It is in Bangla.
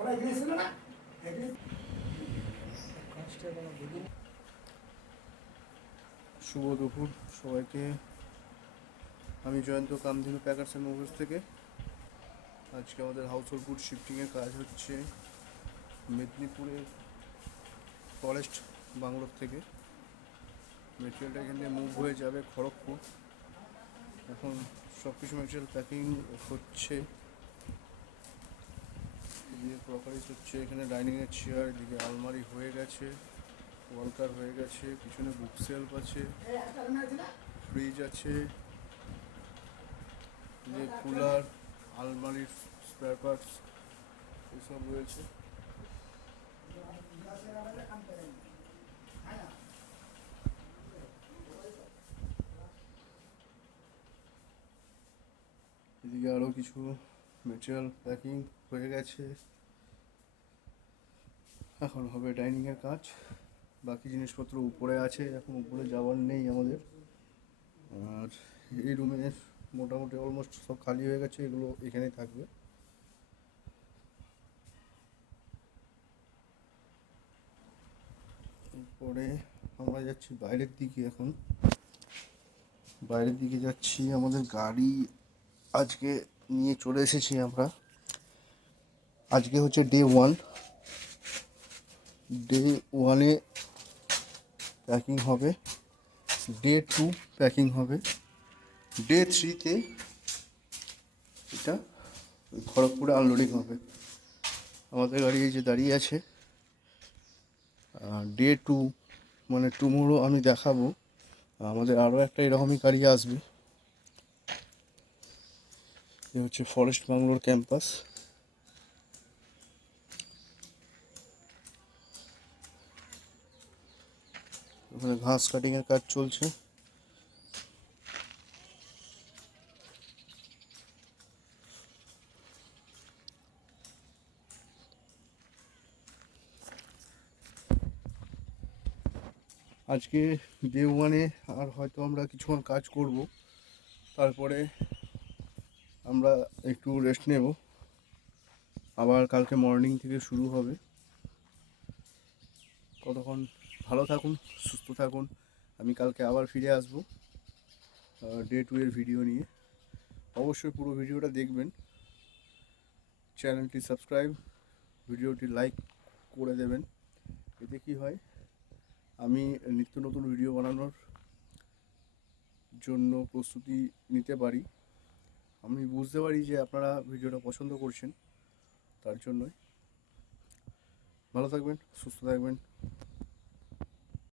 শুভ দুপুর সবাইকে। আমি Jayanta Kamdhenu packers and movies থেকে। আজকে আমাদের হাউসহোল্ড গুড শিফটিংয়ের কাজ হচ্ছে মেদিনীপুরের ফরেস্ট বাংলোর থেকে। মেটেরিয়ালটা এখানে মুভ হয়ে যাবে খড়গপুর। এখন সব কিছু মেটেরিয়াল প্যাকিং হচ্ছে, এদিকে ক্রকারিজ হচ্ছে, এখানে ডাইনিংয়ের চেয়ার, এদিকে আলমারি হয়ে গেছে, ওয়ালকার হয়ে গেছে, পিছনে বুক সেলফ আছে, ফ্রিজ আছে, যে কুলার, আলমারির স্পেয়ার পার্টস এসব রয়েছে। এদিকে আরও কিছু মেটেরিয়াল প্যাকিং হয়ে গেছে, এখন হবে ডাইনিংয়ের কাজ। বাকি জিনিসপত্র উপরে আছে, এখন উপরে যাওয়ার নেই আমাদের। আর এই রুমের মোটামুটি অলমোস্ট সব খালি হয়ে গেছে, এগুলো এখানেই থাকবে। এরপরে আমরা যাচ্ছি বাইরের দিকে। এখন বাইরের দিকে যাচ্ছি, আমাদের গাড়ি আজকে নিয়ে চলে এসেছি আমরা। আজকে হচ্ছে ডে 1। ডে 1-এ প্যাকিং হবে, ডে 2 প্যাকিং হবে, ডে 3-তে এটা খড়গপুরে আনলোডিং হবে। আমাদের গাড়ি এই যে দাঁড়িয়ে আছে। ডে 2 মানে টুমোরো আমি দেখাবো, আমাদের আরও একটা এরকমই গাড়ি আসবে। এ হচ্ছে ফরেস্ট বাংলোর ক্যাম্পাস। ওখানে ঘাস কাটিংয়ের কাজ চলছে। আজকে ডে 1-এ আর হয়তো আমরা কিছুক্ষণ কাজ করব, তারপরে আমরা একটু রেস্ট নেব। আবার কালকে মর্নিং থেকে শুরু হবে। কতক্ষণ ভালো থাকুন, সুস্থ থাকুন। আমি কালকে আবার ফিরে আসব ডে 2-এর ভিডিও নিয়ে। অবশ্যই পুরো ভিডিওটা দেখবেন, চ্যানেলটি সাবস্ক্রাইব, ভিডিওটি লাইক করে দেবেন। এতে কি হয়, আমি নিত্য নতুন ভিডিও বানানোর জন্য প্রস্তুতি নিতে পারি। আমি বুঝতে পারি যে আপনারা ভিডিওটা পছন্দ করছেন, তার জন্যই। ভালো থাকবেন, সুস্থ থাকবেন।